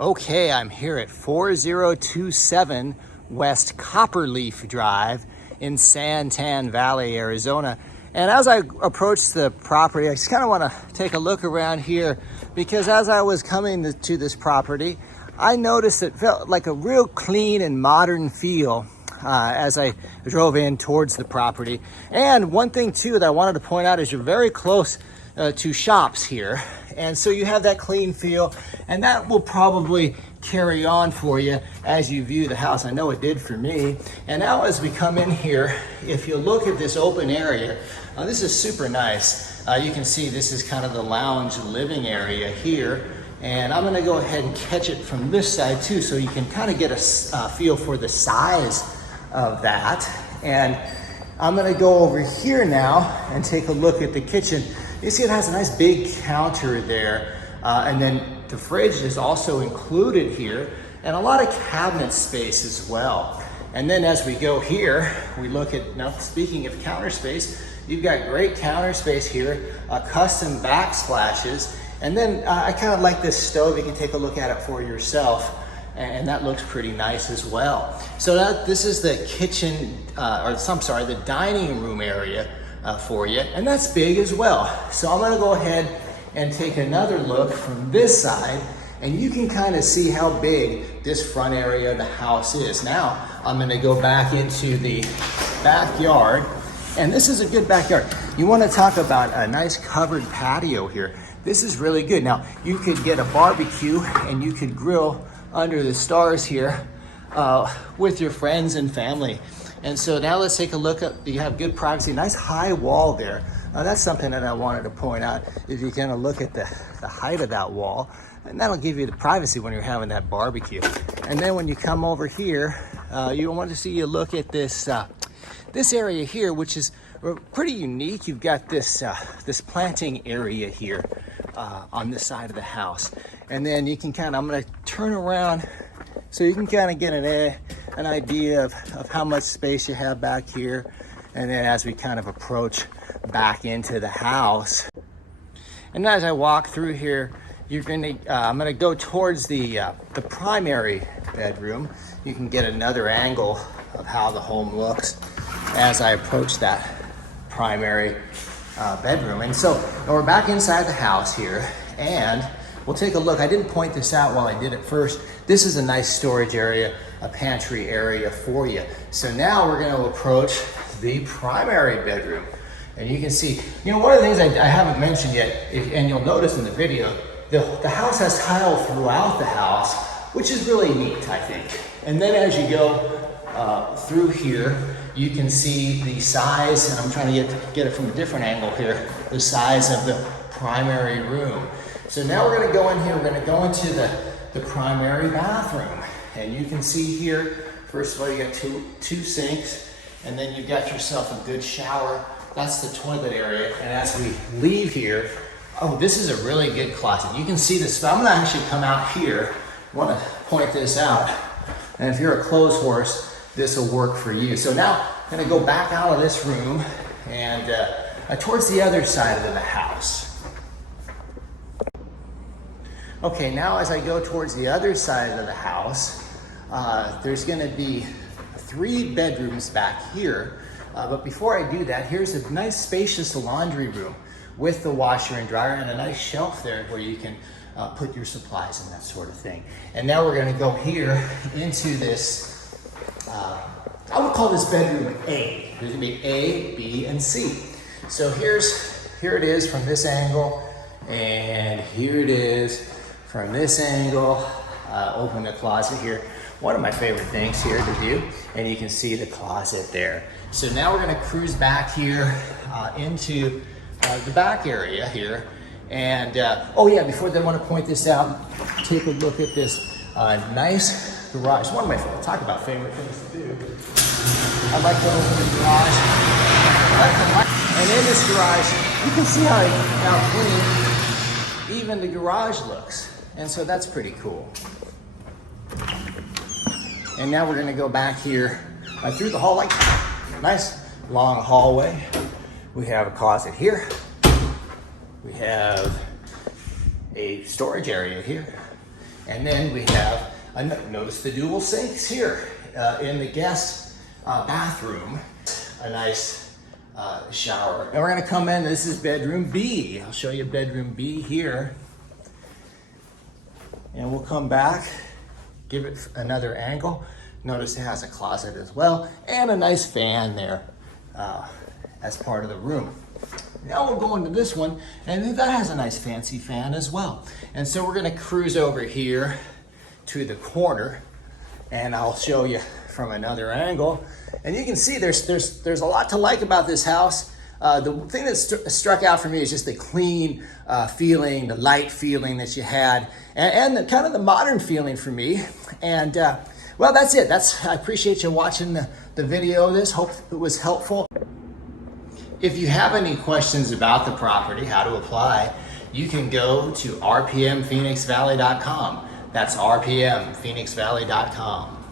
Okay, I'm here at 4027 West Copperleaf Drive in Santan Valley, Arizona. And as I approach the property, I just kind of want to take a look around here because as I was coming to this property, I noticed it felt like a real clean and modern feel as I drove in towards the property. And one thing too that I wanted to point out is you're very close to shops here. And so you have that clean feel, and that will probably carry on for you as you view the house. I know it did for me. And now as we come in here, if you look at this open area, this is super nice. You can see this is kind of the lounge living area here. And I'm gonna go ahead and catch it from this side too, so you can kind of get a feel for the size of that. And I'm gonna go over here now and take a look at the kitchen. You see it has a nice big counter there, and then the fridge is also included here, and a lot of cabinet space as well. And then as we go here, we look at, now speaking of counter space, you've got great counter space here, custom backsplashes, and then I kind of like this stove. You can take a look at it for yourself, and that looks pretty nice as well. So this is the kitchen, the dining room area for you, and that's big as well. So I'm gonna go ahead and take another look from this side, and you can kind of see how big this front area of the house is. Now I'm gonna go back into the backyard, and this is a good backyard. You wanna talk about a nice covered patio here. This is really good. Now you could get a barbecue and you could grill under the stars here with your friends and family. And so now let's take a look at, you have good privacy, nice high wall there. That's something that I wanted to point out. If you kind of look at the height of that wall, and that'll give you the privacy when you're having that barbecue. And then when you come over here, you want to see you look at this this area here, which is pretty unique. You've got this this planting area here on this side of the house. And then you can kind of, I'm gonna turn around so you can kind of get an idea of how much space you have back here. And then as we kind of approach back into the house. And as I walk through here, I'm gonna go towards the primary bedroom. You can get another angle of how the home looks as I approach that primary bedroom. And so we're back inside the house here, and we'll take a look. I didn't point this out while I did it first. This is a nice storage area, a pantry area for you. So now we're going to approach the primary bedroom. And you can see, one of the things I haven't mentioned yet, and you'll notice in the video, the house has tile throughout the house, which is really neat, I think. And then as you go through here, you can see the size, and I'm trying to get it from a different angle here, the size of the primary room. So now we're gonna go in here, we're gonna go into the primary bathroom. And you can see here, first of all, you got two sinks, and then you've got yourself a good shower. That's the toilet area. And as we leave here, oh, this is a really good closet. You can see this. I'm gonna actually come out here. I wanna point this out. And if you're a clothes horse, this will work for you. So now I'm gonna go back out of this room and towards the other side of the house. Okay, now as I go towards the other side of the house, there's gonna be 3 bedrooms back here. But before I do that, here's a nice spacious laundry room with the washer and dryer and a nice shelf there where you can put your supplies and that sort of thing. And now we're gonna go here into this, I would call this bedroom A. There's gonna be A, B, and C. So here it is from this angle, and here it is from this angle. Open the closet here. One of my favorite things here to do, and you can see the closet there. So now we're gonna cruise back here into the back area here. And oh yeah, before that I wanna point this out, take a look at this nice garage. One of my, talk about favorite things to do. I like to open the garage. And in this garage, you can see how clean even the garage looks. And so that's pretty cool. And now we're gonna go back here through the hallway. Nice long hallway. We have a closet here. We have a storage area here. And then we have, notice the dual sinks here in the guest bathroom. A nice shower. And we're gonna come in, this is bedroom B. I'll show you bedroom B here. And we'll come back, give it another angle. Notice it has a closet as well, and a nice fan there as part of the room. Now we'll go into this one, and that has a nice fancy fan as well. And so we're gonna cruise over here to the corner, and I'll show you from another angle. And you can see there's a lot to like about this house. The thing that struck out for me is just the clean feeling, the light feeling that you had, and the kind of the modern feeling for me. And well, that's it. I appreciate you watching the video of this. Hope it was helpful. If you have any questions about the property, how to apply, you can go to rpmphoenixvalley.com. That's rpmphoenixvalley.com.